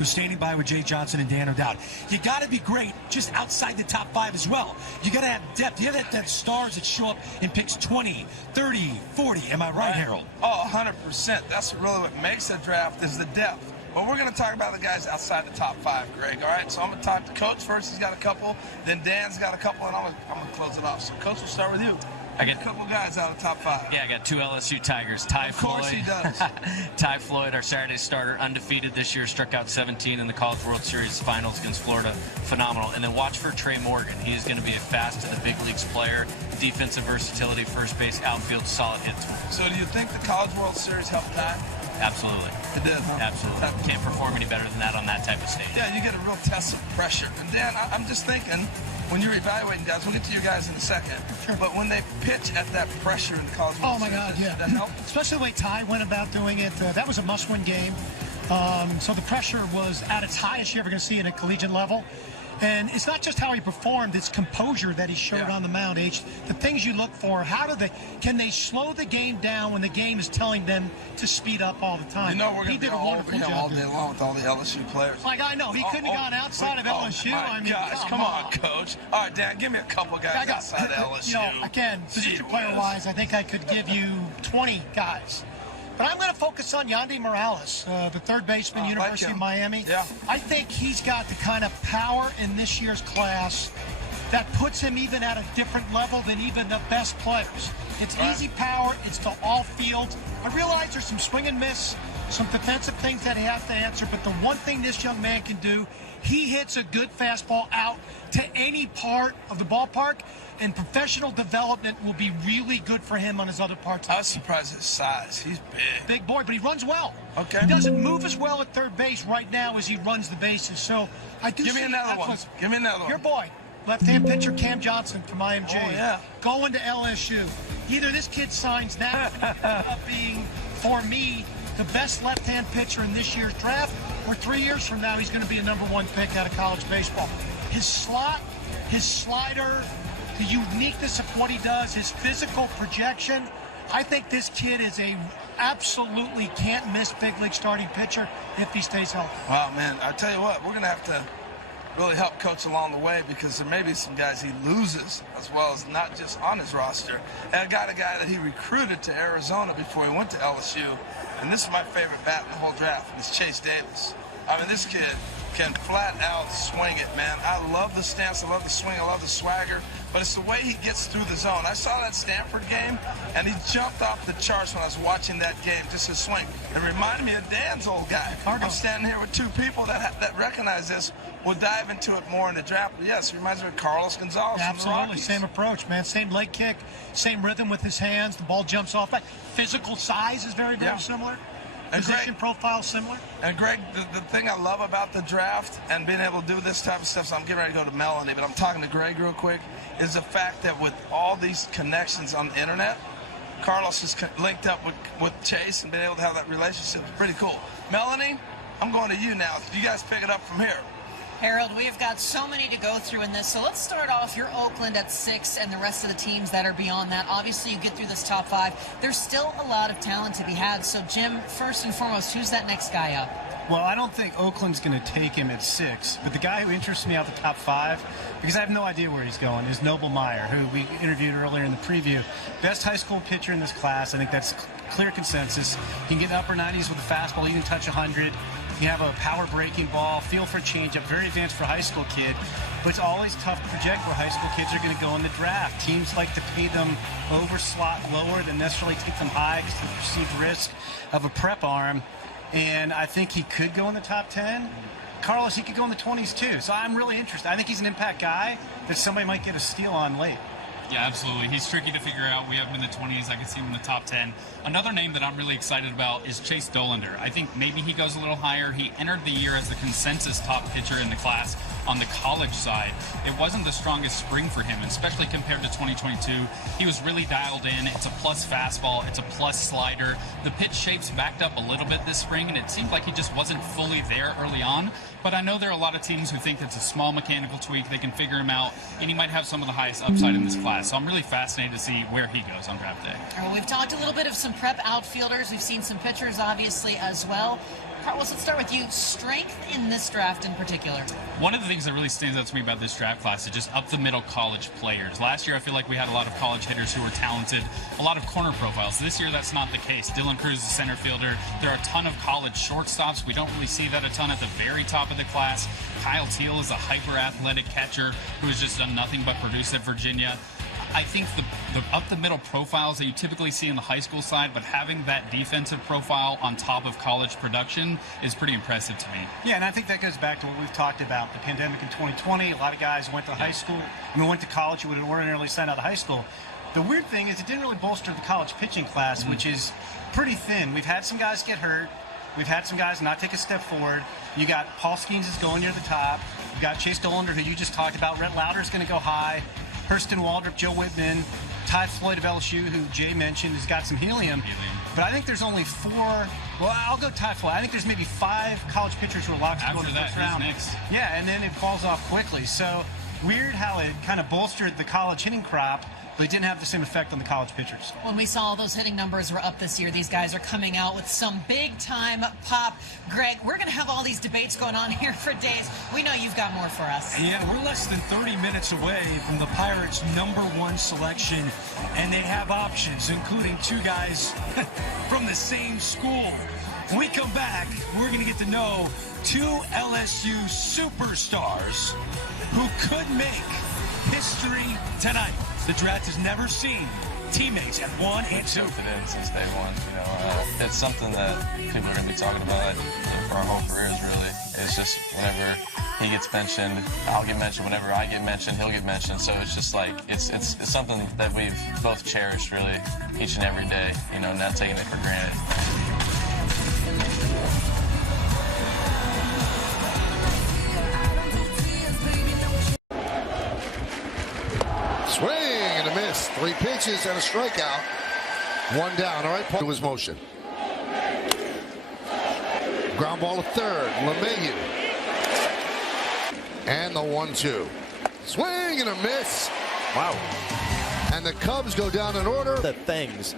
who's standing by with Jay Johnson and Dan O'Dowd. You got to be great just outside the top 5 as well. You got to have depth. You have that stars that show up in picks 20, 30, 40. Am I right, Harold? Oh, 100%. That's really what makes a draft is the depth. But we're going to talk about the guys outside the top 5, Greg, all right? So I'm going to talk to Coach first. He's got a couple. Then Dan's got a couple, and I'm going to close it off. So, Coach, we'll start with you. I got a couple guys out of the top 5. Yeah, I got 2 LSU Tigers. Ty Floyd. Of course he does. Ty Floyd, our Saturday starter, undefeated this year, struck out 17 in the College World Series finals against Florida. Phenomenal. And then watch for Trey Morgan. He's going to be a fast to the big leagues player. Defensive versatility, first base, outfield, solid hit tool. So do you think the College World Series helped Ty? Absolutely. It did, huh? Absolutely. Can't perform any better than that on that type of stage. Yeah, you get a real test of pressure. And Dan, I'm just thinking, when you're evaluating guys, we'll get to you guys in a second. Sure. But when they pitch at that pressure in the College World Oh, my Series, God, yeah. that help? Especially the way Ty went about doing it. That was a must-win game. So the pressure was at its highest you're ever going to see at a collegiate level. And it's not just how he performed, it's composure that he showed on the mound, H. The things you look for, can they slow the game down when the game is telling them to speed up all the time? You know we're going to be all over him all day long with all the LSU players. Like, I know, he couldn't have gone outside of LSU. My gosh, come on, Coach. All right, Dan, give me a couple guys outside of LSU. You know, again, position player-wise, I think I could give you 20 guys. But I'm going to focus on Yandy Morales, the third baseman, University of Miami. Yeah. I think he's got the kind of power in this year's class that puts him even at a different level than even the best players. It's easy power. It's to all fields. I realize there's some swing and miss, some defensive things that he has to answer, but the one thing this young man can do, he hits a good fastball out to any part of the ballpark, and professional development will be really good for him on his other parts. I was surprised at his size. He's big. Big boy, but he runs well. Okay. He doesn't move as well at third base right now as he runs the bases. So I do Give me another one. Give me another one. Your boy, left-hand pitcher Cam Johnson from IMG. Oh, yeah. Going to LSU. Either this kid signs that up being, for me, the best left-hand pitcher in this year's draft, or 3 years from now he's going to be a #1 pick out of college baseball. His slot, his slider, the uniqueness of what he does, his physical projection, I think this kid is a absolutely can't-miss big league starting pitcher if he stays healthy. Wow, man, I tell you what, we're going to have to really help Coach along the way because there may be some guys he loses as well as not just on his roster. And I got a guy that he recruited to Arizona before he went to LSU, and this is my favorite bat in the whole draft, and it's Chase Davis. I mean, this kid can flat out swing it, man. I love the stance, I love the swing, I love the swagger, but it's the way he gets through the zone. I saw that Stanford game, and he jumped off the charts when I was watching that game, just his swing. It reminded me of Dan's old guy. I'm standing here with 2 people that recognize this. We'll dive into it more in the draft, but yes, it reminds me of Carlos Gonzalez. Absolutely, same approach, man. Same leg kick, same rhythm with his hands. The ball jumps off that. Physical size is very, very similar. And position profile similar. And Greg, the thing I love about the draft and being able to do this type of stuff, so I'm getting ready to go to Melanie, but I'm talking to Greg real quick, is the fact that with all these connections on the internet, Carlos is linked up with Chase and been able to have that relationship. It's pretty cool. Melanie, I'm going to you now. You guys pick it up from here. Harold, we've got so many to go through in this. So let's start off. You're Oakland at 6 and the rest of the teams that are beyond that. Obviously, you get through this top 5. There's still a lot of talent to be had. So, Jim, first and foremost, who's that next guy up? Well, I don't think Oakland's going to take him at 6, but the guy who interests me out the top 5, because I have no idea where he's going, is Noble Meyer, who we interviewed earlier in the preview. Best high school pitcher in this class. I think that's clear consensus. He can get upper 90s with a fastball, even touch 100. You have a power-breaking ball, feel for changeup, very advanced for a high school kid. But it's always tough to project where high school kids are going to go in the draft. Teams like to pay them over slot lower than necessarily take them high because of the perceived risk of a prep arm. And I think he could go in the top 10. Carlos, he could go in the 20s too. So I'm really interested. I think he's an impact guy that somebody might get a steal on late. Yeah, absolutely. He's tricky to figure out. We have him in the 20s. I can see him in the top 10. Another name that I'm really excited about is Chase Dollander. I think maybe he goes a little higher. He entered the year as the consensus top pitcher in the class on the college side. It wasn't the strongest spring for him, especially compared to 2022. He was really dialed in. It's a plus fastball. It's a plus slider. The pitch shapes backed up a little bit this spring, and it seemed like he just wasn't fully there early on. But I know there are a lot of teams who think it's a small mechanical tweak. They can figure him out, and he might have some of the highest upside in this class. So I'm really fascinated to see where he goes on draft day. Well, we've talked a little bit of some prep outfielders. We've seen some pitchers, obviously, as well. Carlos, let's start with you. Strength in this draft in particular. One of the things that really stands out to me about this draft class is just up-the-middle college players. Last year, I feel like we had a lot of college hitters who were talented, a lot of corner profiles. This year, that's not the case. Dylan Cruz is a center fielder. There are a ton of college shortstops. We don't really see that a ton at the very top of the class. Kyle Teal is a hyper-athletic catcher who has just done nothing but produce at Virginia. I think the up-the-middle profiles that you typically see in the high school side, but having that defensive profile on top of college production is pretty impressive to me. Yeah, and I think that goes back to what we've talked about, the pandemic in 2020. A lot of guys went to high school, went to college who would ordinarily sign out of high school. The weird thing is it didn't really bolster the college pitching class, which is pretty thin. We've had some guys get hurt. We've had some guys not take a step forward. You got Paul Skeens is going near the top. You got Chase Dolander, who you just talked about. Rhett Lauder is going to go high. Hurston Waldrop, Joe Whitman, Ty Floyd of LSU, who Jay mentioned, has got some helium. But I think there's only 4. Well, I'll go Ty Floyd. I think there's maybe 5 college pitchers who are locked to go in the first round. Next? Yeah, and then it falls off quickly. So weird how it kind of bolstered the college hitting crop, but it didn't have the same effect on the college pitchers. When we saw those hitting numbers were up this year, these guys are coming out with some big-time pop. Greg, we're going to have all these debates going on here for days. We know you've got more for us. Yeah, we're less than 30 minutes away from the Pirates' #1 selection, and they have options, including 2 guys from the same school. When we come back, we're going to get to know 2 LSU superstars who could make history tonight. The draft has never seen teammates at 1 and 2. Confident since day one. It's something that people are going to be talking about for our whole careers, really. It's just whenever he gets mentioned, I'll get mentioned. Whenever I get mentioned, he'll get mentioned. So it's just like, it's something that we've both cherished, really, each and every day, not taking it for granted. Swing and a miss. 3 pitches and a strikeout. 1 down. All right, Paul to his motion. Ground ball to third. LeMahieu. And the 1-2. Swing and a miss. Wow. And the Cubs go down in order. The things.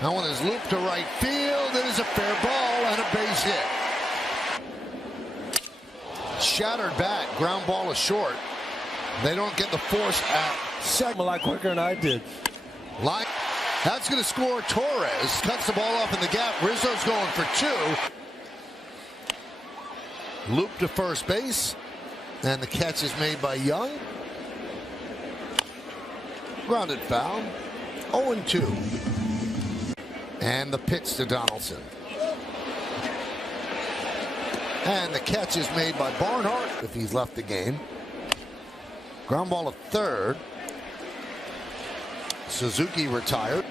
That one is looped to right field. It is a fair ball and a base hit. Shattered bat. Ground ball is short. They don't get the force at second. A lot quicker than I did. Line. That's going to score. Torres cuts the ball off in the gap. Rizzo's going for 2. Loop to first base. And the catch is made by Young. Grounded foul. 0-2. And the pitch to Donaldson. And the catch is made by Barnhart if he's left the game. Ground ball to third. Suzuki retired.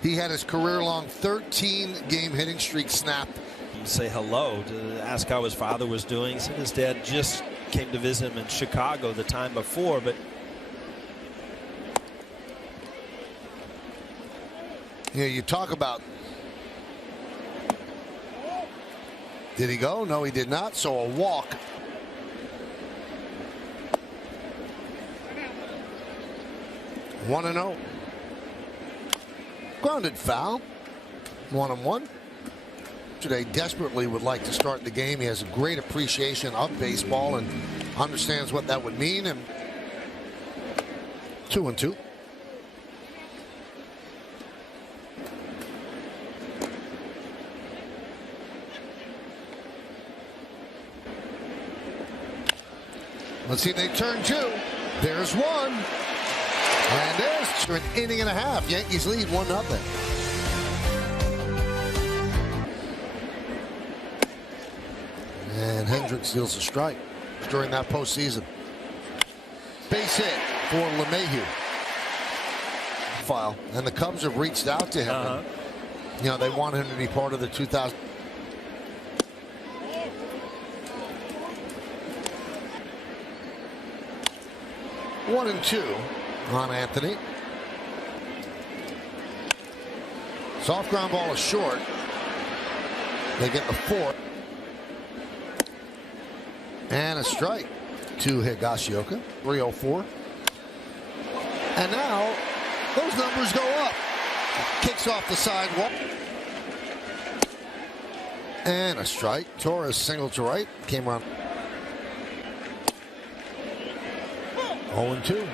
He had his career-long 13-game hitting streak snapped. Say hello to ask how his father was doing. He said his dad just came to visit him in Chicago the time before, but you talk about, did he go? No, he did not. So a walk. One and 0. Grounded foul. 1-1. Today desperately would like to start the game. He has a great appreciation of baseball and understands what that would mean. And 2-2. Let's see if they turn 2. There's 1. And there's an inning and a half. Yankees lead 1-0. And Hendricks steals a strike during that postseason. Base hit for LeMahieu. File. And the Cubs have reached out to him. And, they want him to be part of the 2000. One and 2 on Anthony. Soft ground ball is short. They get the 4. And a strike to Higashioka. 3-0-4. And now those numbers go up. Kicks off the sidewalk. And a strike. Torres single to right. Came around. 0-2.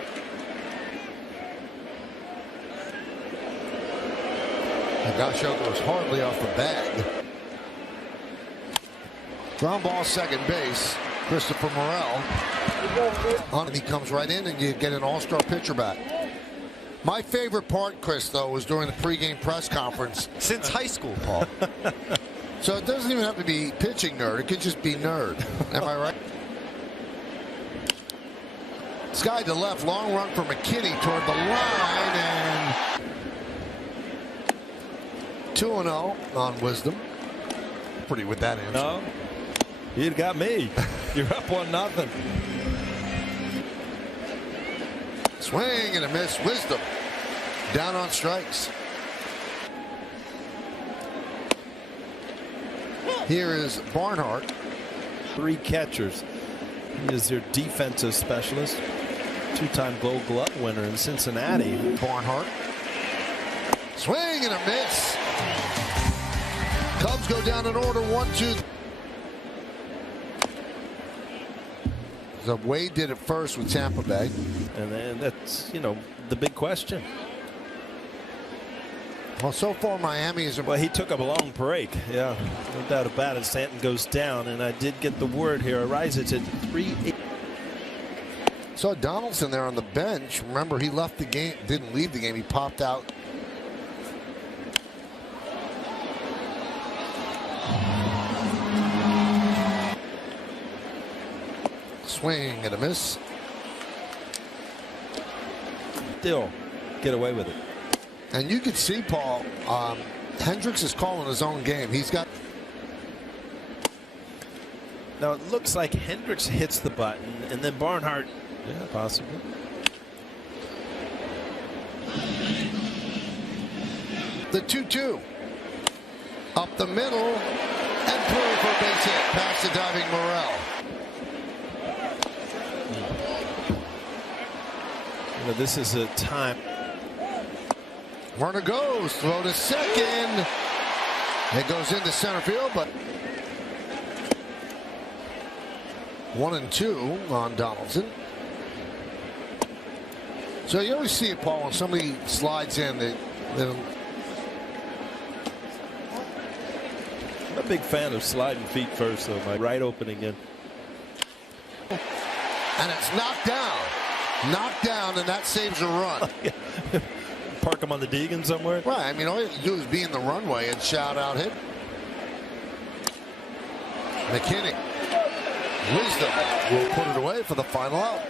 Higasho goes hardly off the bag. Ground ball, second base. Christopher Morel. And he comes right in, and you get an all-star pitcher back. My favorite part, Chris, though, was during the pregame press conference. Since high school, Paul. So it doesn't even have to be pitching nerd. It could just be nerd. Am I right? Sky to left, long run for McKinney toward the line, and 2-0 on Wisdom. Pretty with that answer. No, you got me. You're up 1-0. Swing and a miss. Wisdom down on strikes. Here is Barnhart. 3 catchers. He is their defensive specialist. 2-time Gold Glove winner in Cincinnati. Barnhart. Swing and a miss. Cubs go down in order, 1-2. So Wade did it first with Tampa Bay. And then that's, the big question. Well, so far Miami is. Well, he took a long break. Yeah, no doubt about it. Stanton goes down, and I did get the word here. Arises at 3-8. Saw Donaldson there on the bench. Remember, he left the game, didn't leave the game. He popped out. Swing and a miss. Still get away with it. And you could see, Paul, Hendricks is calling his own game. He's got. Now it looks like Hendricks hits the button, and then Barnhart. Yeah, possibly. The 2-2. Up the middle and through for a base hit. Past the diving Morel. This is a time. Runner goes. Throw to second. It goes into center field, but 1-2 on Donaldson. So you always see it, Paul, when somebody slides in. I'm a big fan of sliding feet first, though. My right opening in. And it's knocked down. Knocked down, and that saves a run. Park him on the Deegan somewhere. Right. I mean, all you have to do is be in the runway and shout out hit. McKinney. Wisdom will put it away for the final out.